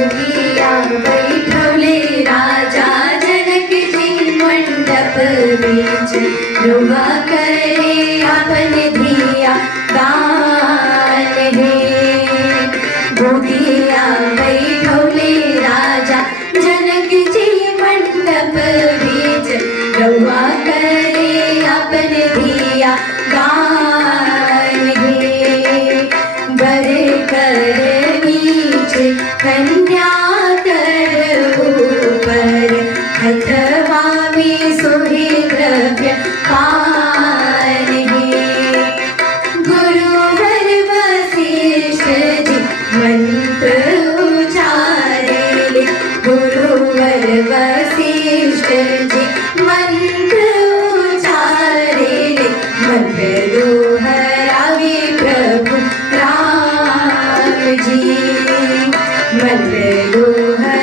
भोगिया बैठवले राजा जनक जी मंडप बीच रुआ करे आपन धिया दान हे भोगिया बैठवले राजा जनक जी मंडप बीच रुआ करे आपन धिया दान हे बर कर नीचे कन्या कर ऊपर अथवा में सोहे द्रव्य पान हे गुरुवर वशिष्ठ जी मंत्र उचारे गुरुवर वशिष्ठ जी मंत्र उचारे मंत्र दोहरावे प्रभु राम जी मंत्र दोहरावे